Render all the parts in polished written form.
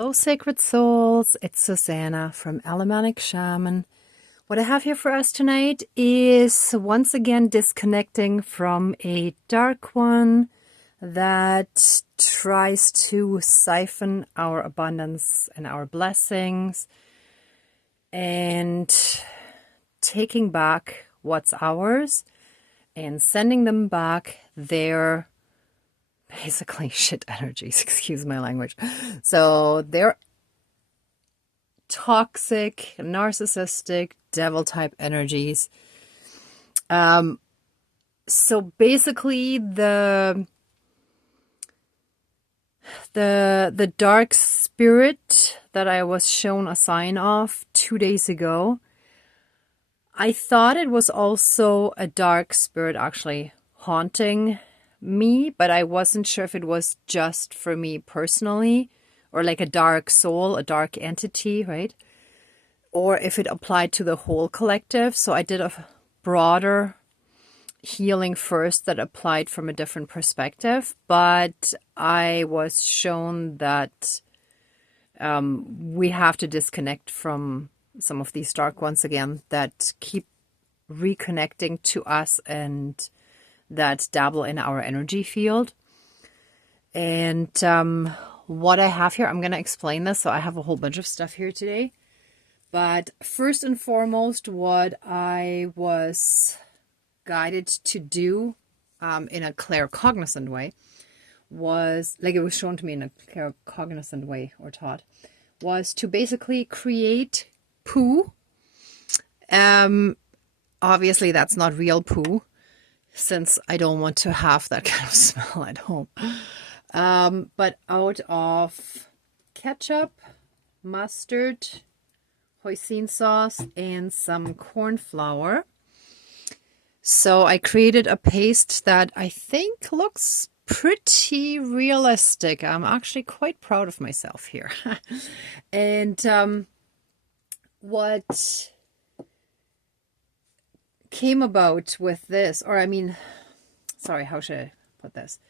Hello, sacred souls. It's Susanna from Alamanic Shaman. What I have here for us tonight is once again disconnecting from a dark one that tries to siphon our abundance and our blessings and taking back what's ours and sending them back their basically shit energies, excuse my language. So they're toxic, narcissistic, devil type energies. So basically the dark spirit that I was shown a sign of 2 days ago, I thought it was also a dark spirit actually haunting me, but I wasn't sure if it was just for me personally or like a dark soul, a dark entity, right? Or if it applied to the whole collective. So I did a broader healing first that applied from a different perspective, but I was shown that we have to disconnect from some of these dark ones again that keep reconnecting to us and that dabble in our energy field. And what I have here, I'm going to explain this. So I have a whole bunch of stuff here today. But first and foremost, what I was guided to do in a claircognizant way was, like it was shown to me in a claircognizant way or taught, was to basically create poo. Obviously, that's not real poo, since I don't want to have that kind of smell at home. But out of ketchup, mustard, hoisin sauce, and some corn flour. So I created a paste that I think looks pretty realistic. I'm actually quite proud of myself here. And what came about with this, or I mean, sorry, how should I put this?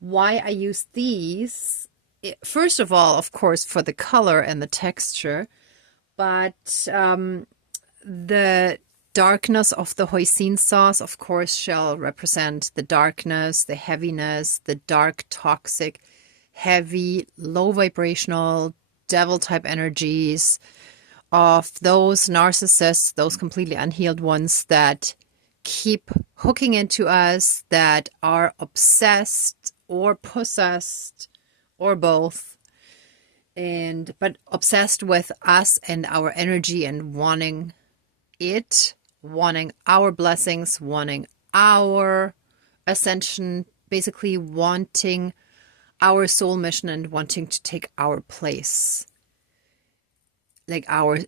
Why I use these, first of all, of course, for the color and the texture, but the darkness of the hoisin sauce, of course, shall represent the darkness, the heaviness, the dark, toxic, heavy, low vibrational, devil type energies of those narcissists, those completely unhealed ones that keep hooking into us, that are obsessed or possessed or both, but obsessed with us and our energy and wanting it, wanting our blessings, wanting our ascension, basically wanting our soul mission and wanting to take our place. Like our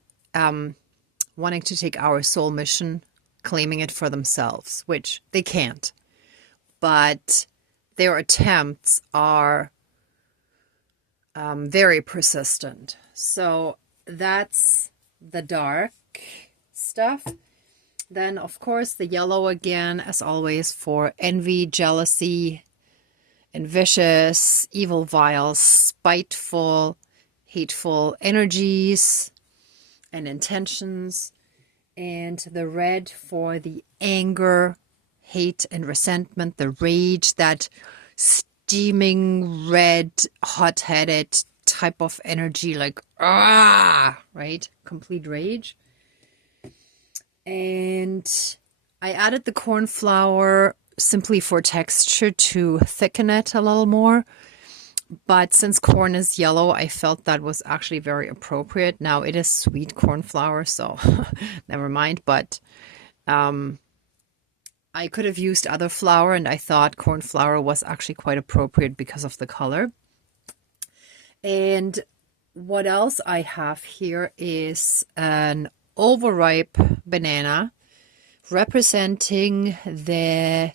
wanting to take our soul mission, claiming it for themselves, which they can't. But their attempts are very persistent. So that's the dark stuff. Then, of course, the yellow again, as always, for envy, jealousy, and vicious, evil, vile, spiteful, hateful energies and intentions. And the red for the anger, hate, and resentment, the rage, that steaming red, hot-headed type of energy, like, right? Complete rage. And I added the corn flour simply for texture to thicken it a little more. But since corn is yellow, I felt that was actually very appropriate. Now it is sweet corn flour, so never mind. But I could have used other flour, and I thought corn flour was actually quite appropriate because of the color. And what else I have here is an overripe banana representing the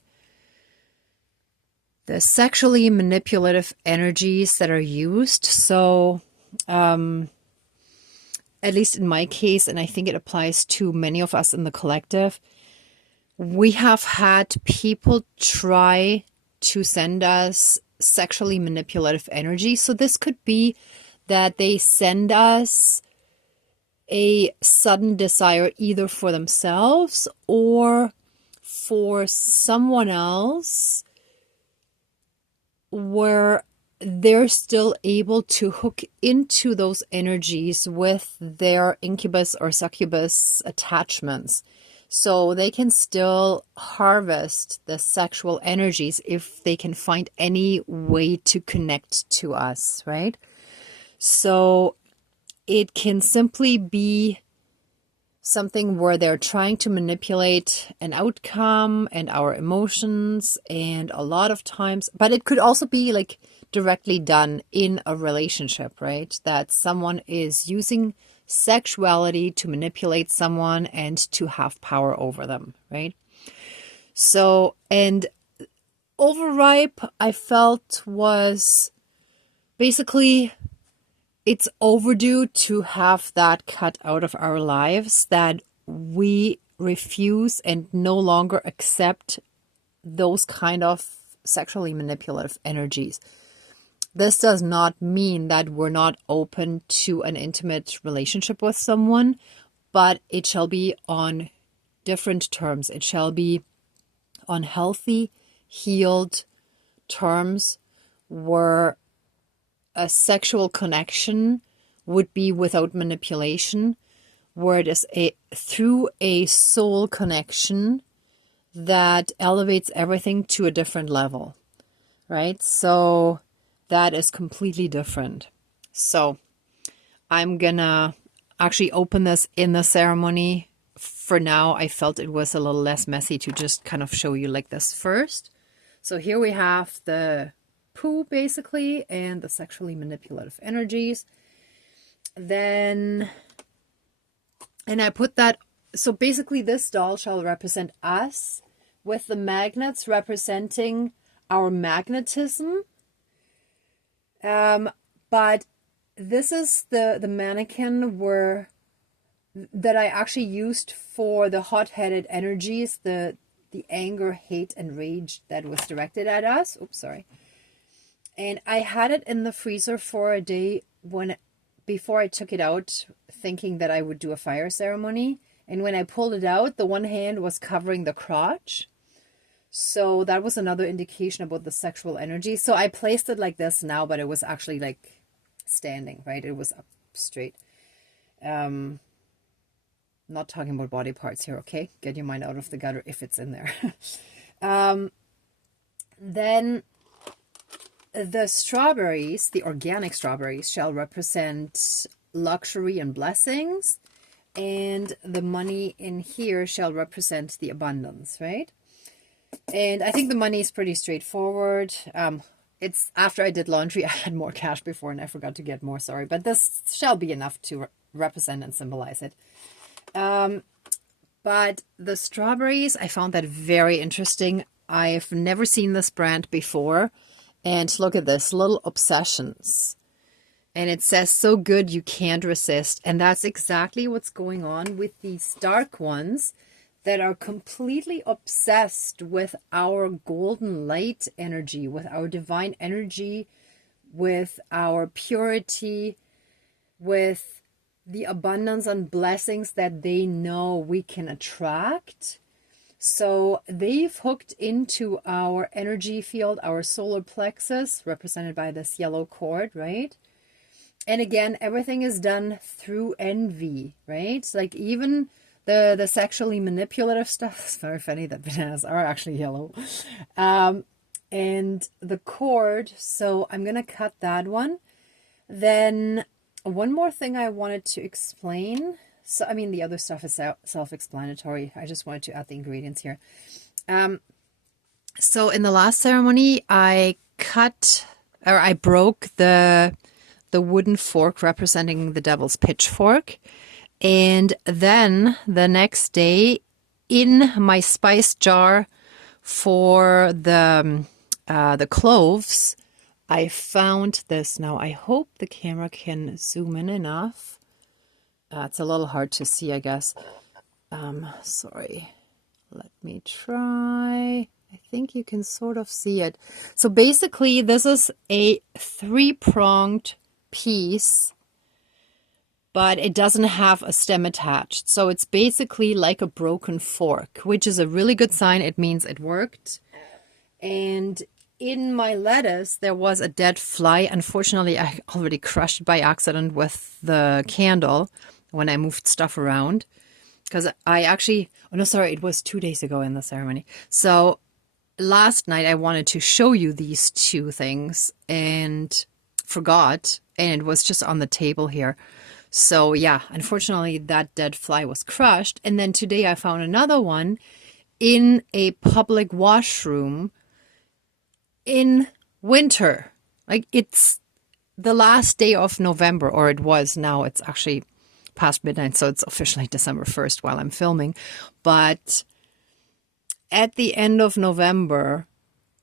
sexually manipulative energies that are used. So at least in my case, and I think it applies to many of us in the collective, we have had people try to send us sexually manipulative energy. So this could be that they send us a sudden desire either for themselves or for someone else, where they're still able to hook into those energies with their incubus or succubus attachments. So they can still harvest the sexual energies if they can find any way to connect to us, right? So it can simply be something where they're trying to manipulate an outcome and our emotions, and a lot of times, but it could also be like directly done in a relationship, right? That someone is using sexuality to manipulate someone and to have power over them, right? So, and overripe, I felt, was basically, it's overdue to have that cut out of our lives, that we refuse and no longer accept those kind of sexually manipulative energies. This does not mean that we're not open to an intimate relationship with someone, but it shall be on different terms. It shall be on healthy, healed terms, where a sexual connection would be without manipulation, where it is through a soul connection that elevates everything to a different level, right? So that is completely different. So I'm gonna actually open this in the ceremony. For now, I felt it was a little less messy to just kind of show you like this first. So here we have the poo basically, and the sexually manipulative energies. Then, and I put that, so basically this doll shall represent us, with the magnets representing our magnetism. But this is the mannequin that I actually used for the hot-headed energies, the anger, hate, and rage that was directed at us. Oops, sorry. And I had it in the freezer for a day before I took it out, thinking that I would do a fire ceremony. And when I pulled it out, the one hand was covering the crotch. So that was another indication about the sexual energy. So I placed it like this now, but it was actually like standing, right? It was up straight. Not talking about body parts here, okay? Get your mind out of the gutter if it's in there. Then the strawberries, the organic strawberries, shall represent luxury and blessings. And the money in here shall represent the abundance, right? And I think the money is pretty straightforward. It's after I did laundry, I had more cash before and I forgot to get more, sorry. But this shall be enough to represent and symbolize it. But the strawberries, I found that very interesting. I've never seen this brand before. And look at this, little obsessions. And it says, so good you can't resist. And that's exactly what's going on with these dark ones that are completely obsessed with our golden light energy, with our divine energy, with our purity, with the abundance and blessings that they know we can attract. So they've hooked into our energy field, our solar plexus, represented by this yellow cord, right? And again, everything is done through envy, right? Like even the sexually manipulative stuff. It's very funny that bananas are actually yellow. And the cord, so I'm going to cut that one. Then one more thing I wanted to explain. So, I mean, the other stuff is self-explanatory. I just wanted to add the ingredients here. So in the last ceremony, I broke the wooden fork representing the devil's pitchfork. And then the next day, in my spice jar for the cloves, I found this. Now, I hope the camera can zoom in enough. It's a little hard to see, I guess. Sorry. Let me try. I think you can sort of see it. So basically, this is a 3-pronged piece, but it doesn't have a stem attached. So it's basically like a broken fork, which is a really good sign. It means it worked. And in my lettuce, there was a dead fly. Unfortunately, I already crushed it by accident with the candle when I moved stuff around. Because I actually, oh no, sorry, it was 2 days ago in the ceremony. So last night I wanted to show you these two things and forgot. And it was just on the table here. So yeah, unfortunately that dead fly was crushed. And then today I found another one in a public washroom in winter. Like it's the last day of November, or it was. Now it's actually past midnight, so it's officially December 1st while I'm filming. But at the end of November,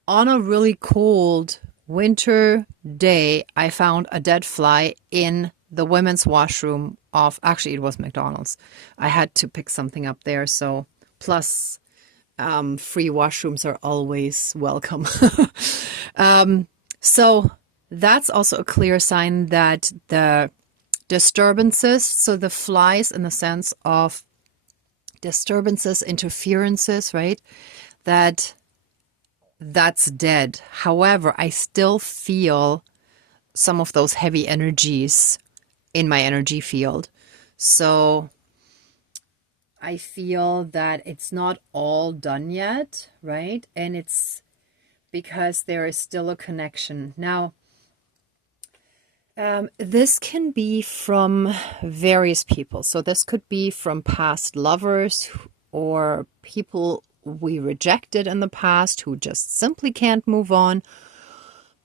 on a really cold winter day, I found a dead fly in the women's washroom of, actually it was McDonald's. I had to pick something up there, so plus free washrooms are always welcome. So that's also a clear sign that the disturbances, so the flies in the sense of disturbances, interferences, right? That's dead. However, I still feel some of those heavy energies in my energy field. So I feel that it's not all done yet, right? And it's because there is still a connection. Now, this can be from various people. So this could be from past lovers or people we rejected in the past who just simply can't move on.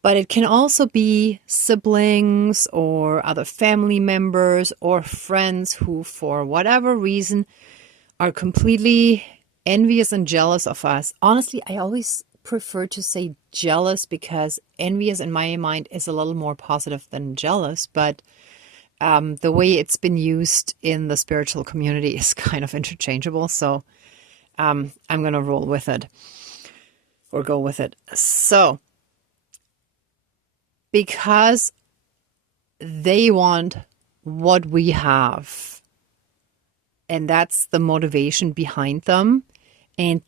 But it can also be siblings or other family members or friends who, for whatever reason, are completely envious and jealous of us. Honestly, I always prefer to say jealous because envious in my mind is a little more positive than jealous. But the way it's been used in the spiritual community is kind of interchangeable. So I'm going to roll with it or go with it. So because they want what we have, and that's the motivation behind them. And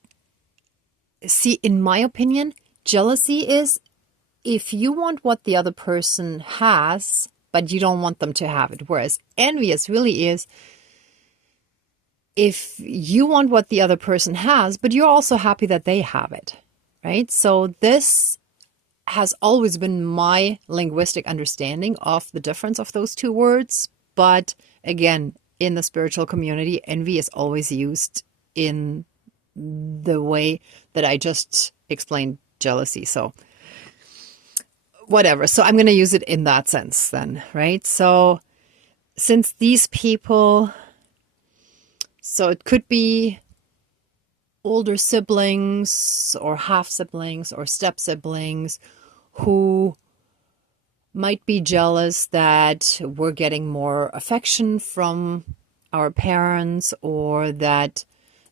see, in my opinion, jealousy is if you want what the other person has, but you don't want them to have it. Whereas envious really is if you want what the other person has, but you're also happy that they have it, right? So this has always been my linguistic understanding of the difference of those two words. But again, in the spiritual community, envy is always used in the way that I just explained jealousy. So whatever. So I'm going to use it in that sense then, right? So since these people, so it could be older siblings or half siblings or step siblings who might be jealous that we're getting more affection from our parents, or that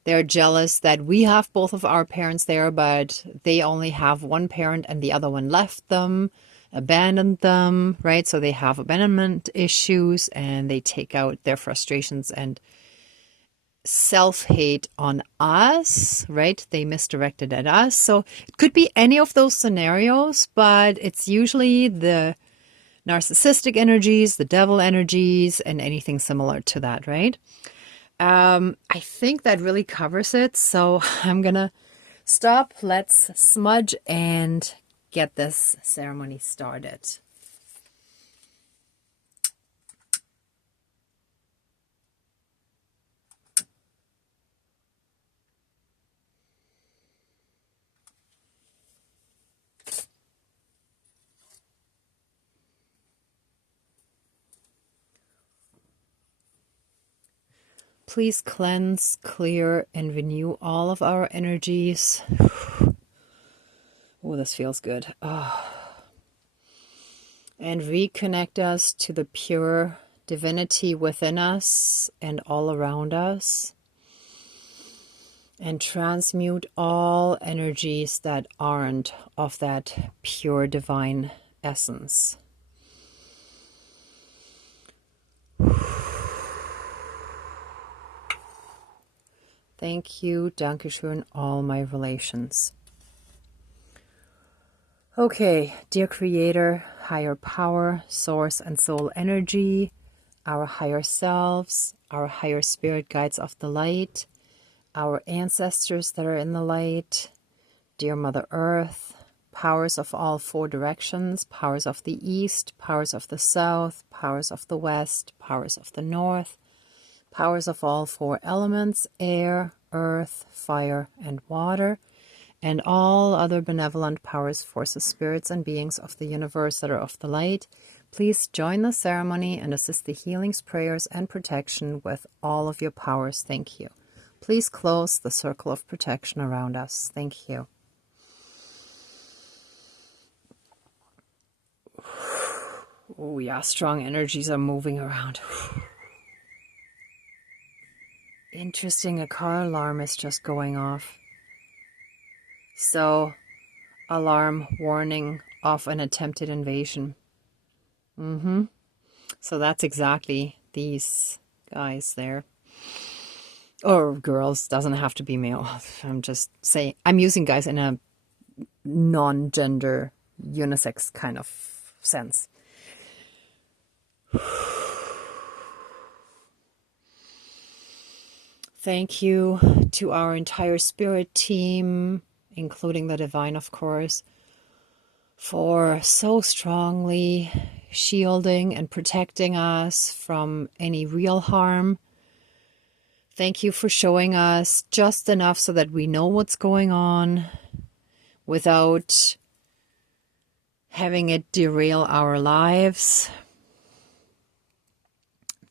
they're jealous that we have both of our parents there, but they only have one parent and the other one left them, abandoned them, right? So they have abandonment issues and they take out their frustrations and self-hate on us, right? They misdirected at us. So it could be any of those scenarios, but it's usually the narcissistic energies, the devil energies, and anything similar to that, right? I think that really covers it. So I'm gonna stop. Let's smudge and get this ceremony started. Please cleanse, clear, and renew all of our energies. Oh, this feels good. Oh. And reconnect us to the pure divinity within us and all around us. And transmute all energies that aren't of that pure divine essence. Thank you, Dankeschön, all my relations. Okay, dear Creator, higher power, source and soul energy, our higher selves, our higher spirit guides of the light, our ancestors that are in the light, dear Mother Earth, powers of all four directions, powers of the east, powers of the south, powers of the west, powers of the north, powers of all four elements, air, earth, fire, and water, and all other benevolent powers, forces, spirits, and beings of the universe that are of the light, please join the ceremony and assist the healings, prayers, and protection with all of your powers. Thank you. Please close the circle of protection around us. Thank you. Oh yeah, strong energies are moving around. Interesting, a car alarm is just going off. So, alarm warning of an attempted invasion. So that's exactly these guys there. Or girls, doesn't have to be male. I'm just saying, I'm using guys in a non-gender, unisex kind of sense. Thank you to our entire spirit team, including the divine, of course, for so strongly shielding and protecting us from any real harm. Thank you for showing us just enough so that we know what's going on without having it derail our lives.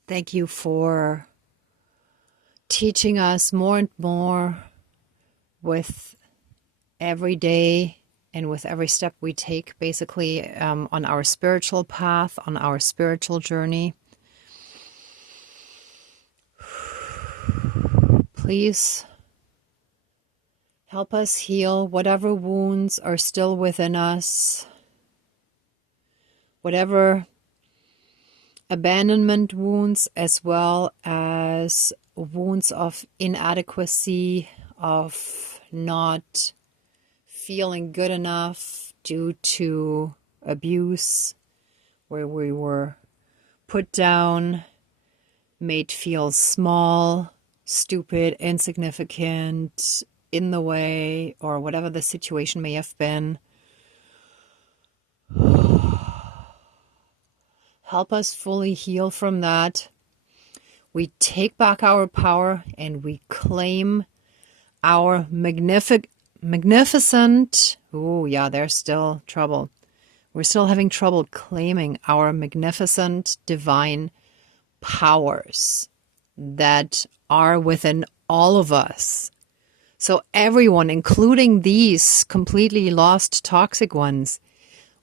Thank you for teaching us more and more with every day and with every step we take, basically, on our spiritual path, on our spiritual journey. Please help us heal whatever wounds are still within us, whatever abandonment wounds, as well as wounds of inadequacy, of not feeling good enough due to abuse, where we were put down, made feel small, stupid, insignificant, in the way, or whatever the situation may have been. Help us fully heal from that. We take back our power and we claim our magnificent, oh yeah, there's still trouble. We're still having trouble claiming our magnificent divine powers that are within all of us. So everyone, including these completely lost toxic ones,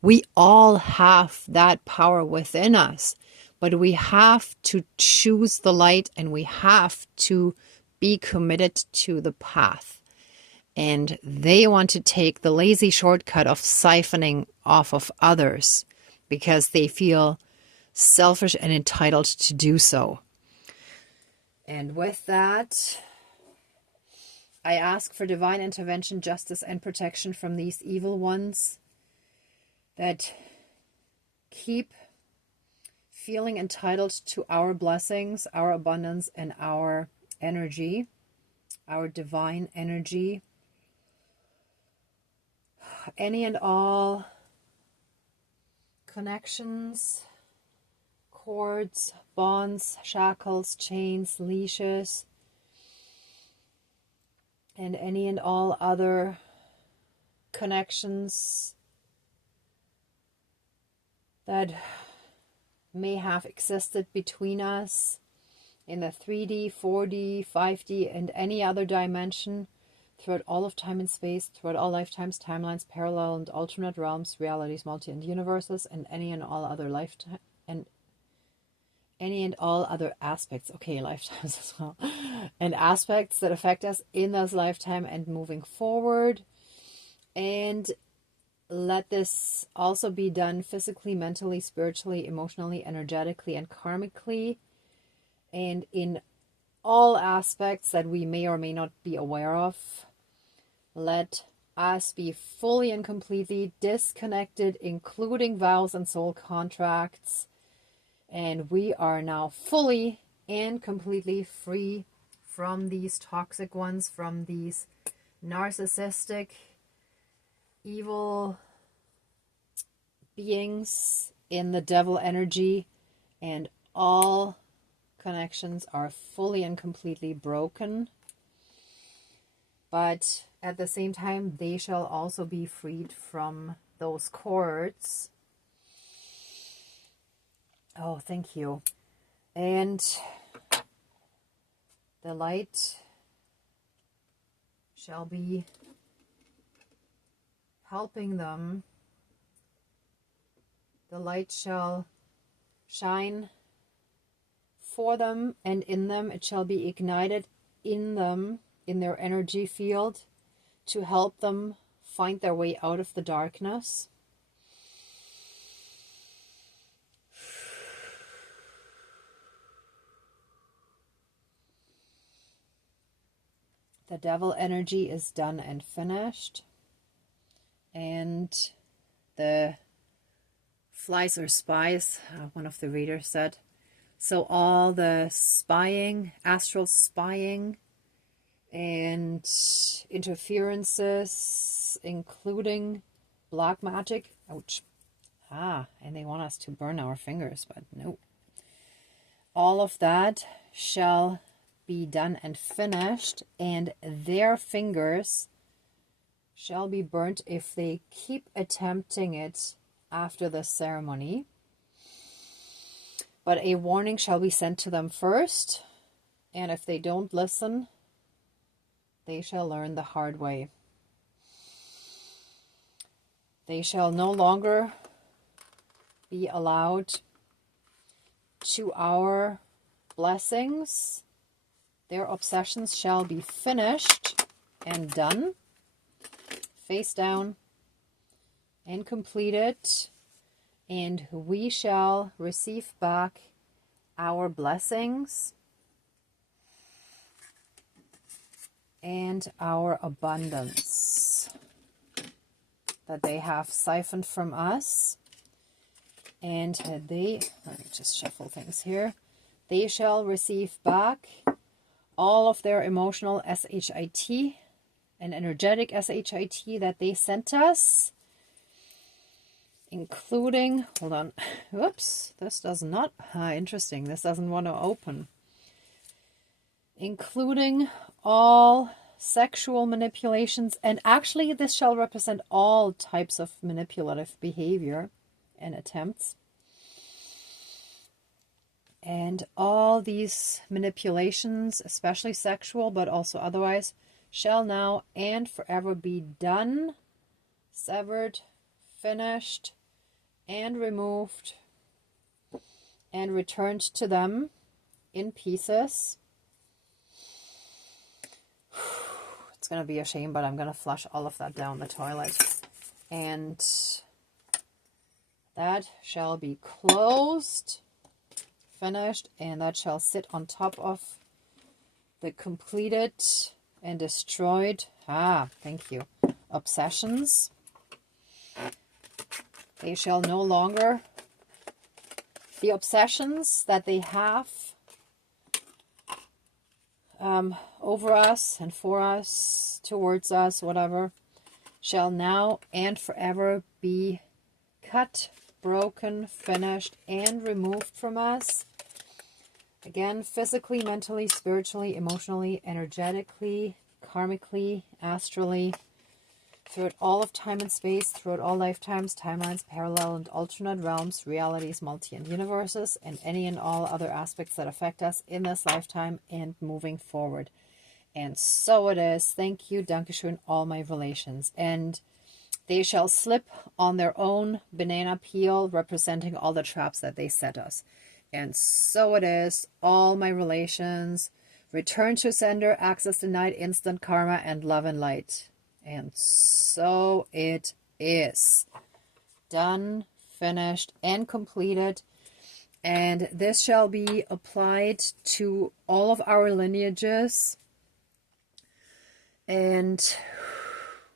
we all have that power within us, but we have to choose the light and we have to be committed to the path. And they want to take the lazy shortcut of siphoning off of others because they feel selfish and entitled to do so. And with that, I ask for divine intervention, justice, and protection from these evil ones that keep feeling entitled to our blessings, our abundance, and our energy, our divine energy. Any and all connections, cords, bonds, shackles, chains, leashes, and any and all other connections that may have existed between us in the 3D, 4D, 5D, and any other dimension throughout all of time and space, throughout all lifetimes, timelines, parallel and alternate realms, realities, multi and universes, and any and all other lifetime and any and all other aspects, okay, lifetimes as well, and aspects that affect us in this lifetime and moving forward. And let this also be done physically, mentally, spiritually, emotionally, energetically, and karmically, and in all aspects that we may or may not be aware of. Let us be fully and completely disconnected, including vows and soul contracts. And we are now fully and completely free from these toxic ones, from these narcissistic, evil beings in the devil energy, and all connections are fully and completely broken. But at the same time, they shall also be freed from those cords. Oh, thank you. And the light shall be helping them. The light shall shine for them and in them. It shall be ignited in them, in their energy field, to help them find their way out of the darkness. The devil energy is done and finished. And the flies or spies, one of the readers said. So all the spying, astral spying, and interferences, including black magic. Ouch. And they want us to burn our fingers, but no. All of that shall be done and finished, and their fingers shall be burnt if they keep attempting it after the ceremony. But a warning shall be sent to them first, and if they don't listen, they shall learn the hard way. They shall no longer be allowed to our blessings. Their obsessions shall be finished and done, face down, and completed, and we shall receive back our blessings and our abundance that they have siphoned from us. And let me just shuffle things here. They shall receive back all of their emotional SHIT and energetic SHIT that they sent us, including, hold on, whoops, this does not, interesting, this doesn't want to open, including all sexual manipulations, and actually this shall represent all types of manipulative behavior and attempts. And all these manipulations, especially sexual, but also otherwise, shall now and forever be done, severed, finished, and removed, and returned to them in pieces. It's going to be a shame, but I'm going to flush all of that down the toilet. And that shall be closed, finished, and that shall sit on top of the completed and destroyed, thank you, obsessions. They shall no longer, the obsessions that they have over us and for us, towards us, whatever, shall now and forever be cut, broken, finished, and removed from us. Again, physically, mentally, spiritually, emotionally, energetically, karmically, astrally, throughout all of time and space, throughout all lifetimes, timelines, parallel and alternate realms, realities, multi and universes, and any and all other aspects that affect us in this lifetime and moving forward. And so it is. Thank you, Dankeschön, all my relations. And they shall slip on their own banana peel, representing all the traps that they set us. And so it is. All my relations, return to sender, access denied, instant karma, and love and light. And so it is. Done, finished, and completed. And this shall be applied to all of our lineages. And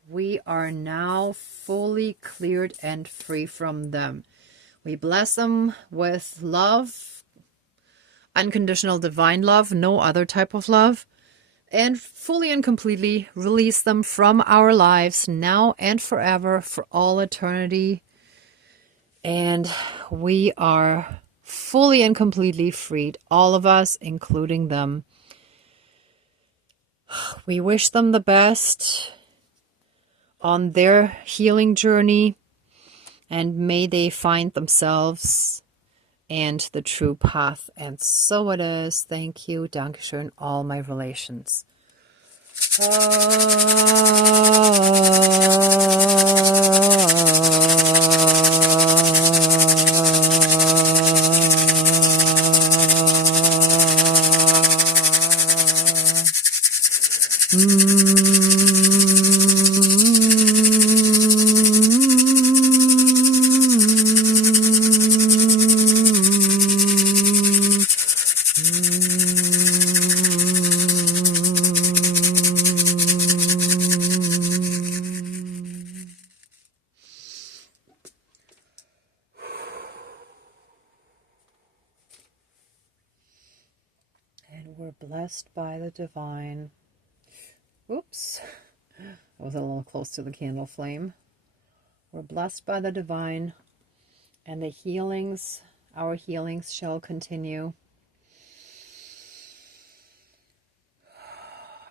we are now fully cleared and free from them. We bless them with love, unconditional divine love, no other type of love, and fully and completely release them from our lives now and forever, for all eternity. And we are fully and completely freed, all of us, including them. We wish them the best on their healing journey, and may they find themselves and the true path. And so it is. Thank you. Dankeschön, all my relations. And we're blessed by the divine. Oops, I was a little close to the candle flame. We're blessed by the divine, and the healings, our healings shall continue.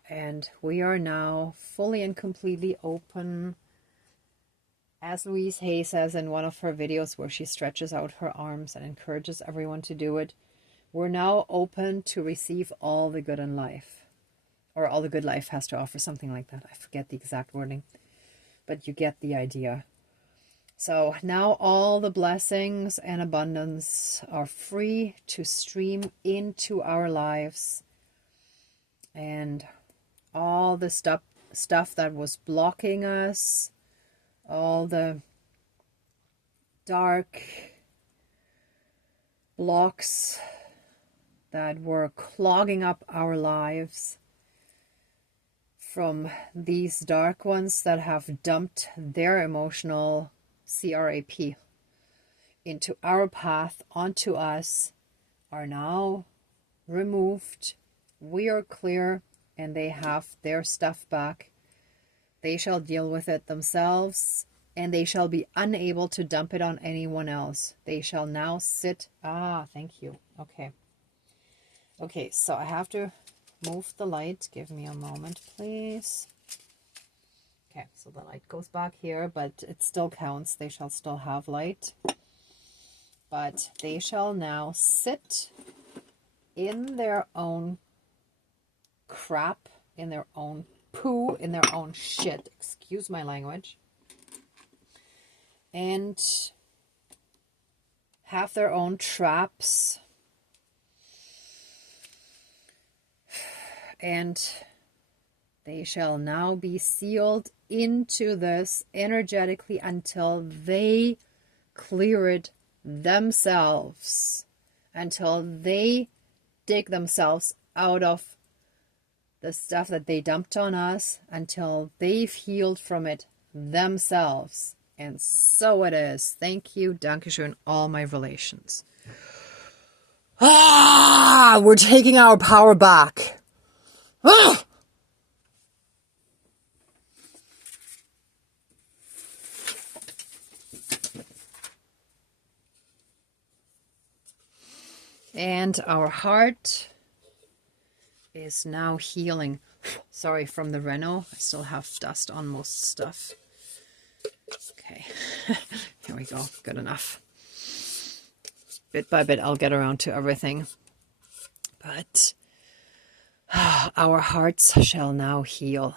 And we are now fully and completely open. As Louise Hay says in one of her videos where she stretches out her arms and encourages everyone to do it, we're now open to receive all the good in life. Or all the good life has to offer, something like that. I forget the exact wording, but you get the idea. So now all the blessings and abundance are free to stream into our lives. And all the stuff that was blocking us, all the dark blocks that were clogging up our lives, from these dark ones that have dumped their emotional CRAP into our path, onto us, are now removed. We are clear, and they have their stuff back. They shall deal with it themselves, and they shall be unable to dump it on anyone else. They shall now sit. Thank you. Okay, so I have to move the light. Give me a moment, please. Okay, so the light goes back here, but it still counts. They shall still have light. But they shall now sit in their own crap, in their own poo, in their own shit. Excuse my language. And have their own traps. And they shall now be sealed into this energetically until they clear it themselves, until they dig themselves out of the stuff that they dumped on us, until they've healed from it themselves. And so it is. Thank you. Dankeschön, all my relations. We're taking our power back. And our heart is now healing. Sorry, from the Reno. I still have dust on most stuff. Okay, here we go. Good enough. Bit by bit, I'll get around to everything. But our hearts shall now heal.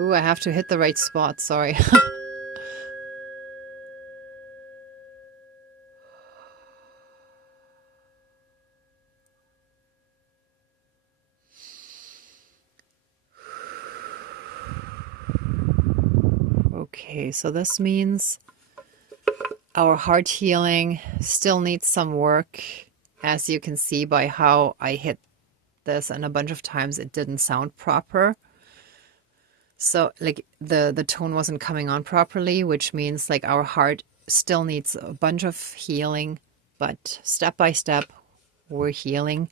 Ooh, I have to hit the right spot. Sorry. Okay, so this means our heart healing still needs some work. As you can see by how I hit this, and a bunch of times it didn't sound proper. So like the tone wasn't coming on properly, which means like our heart still needs a bunch of healing, but step by step we're healing,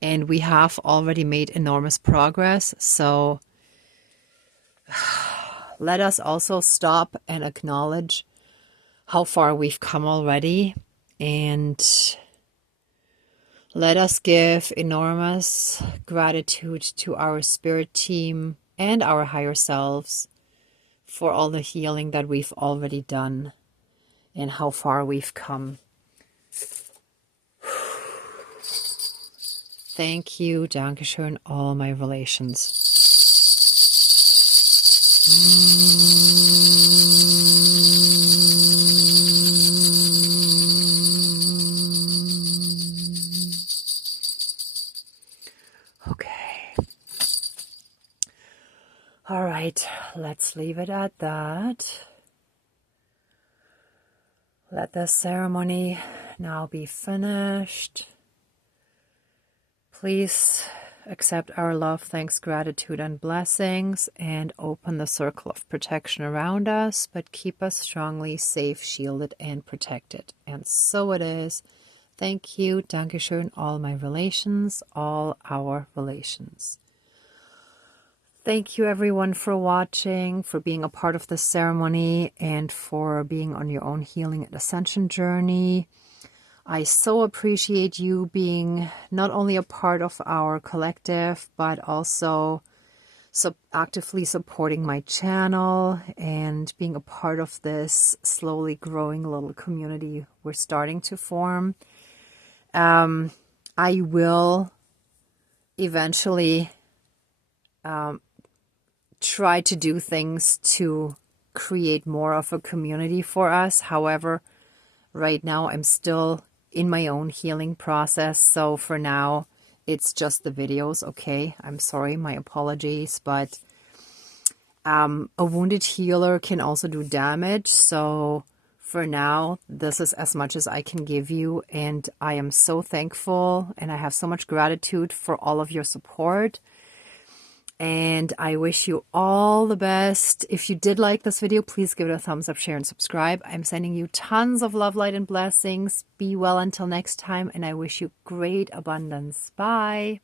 and we have already made enormous progress. So let us also stop and acknowledge how far we've come already, and let us give enormous gratitude to our spirit team and our higher selves for all the healing that we've already done and how far we've come. Thank you, Dankeschön, all my relations. Okay. All right, let's leave it at that. Let the ceremony now be finished. Please accept our love, thanks, gratitude, and blessings, and open the circle of protection around us, but keep us strongly safe, shielded, and protected. And so it is. Thank you, Dankeschön, all my relations, all our relations. Thank you, everyone, for watching, for being a part of this ceremony, and for being on your own healing and ascension journey. I so appreciate you being not only a part of our collective, but also actively supporting my channel and being a part of this slowly growing little community we're starting to form. I will eventually try to do things to create more of a community for us. However, right now I'm still in my own healing process. So for now, it's just the videos. Okay, I'm sorry, my apologies, but a wounded healer can also do damage. So for now, this is as much as I can give you. And I am so thankful and I have so much gratitude for all of your support. And I wish you all the best. If you did like this video, please give it a thumbs up, share, and subscribe. I'm sending you tons of love, light, and blessings. Be well until next time, and I wish you great abundance. Bye.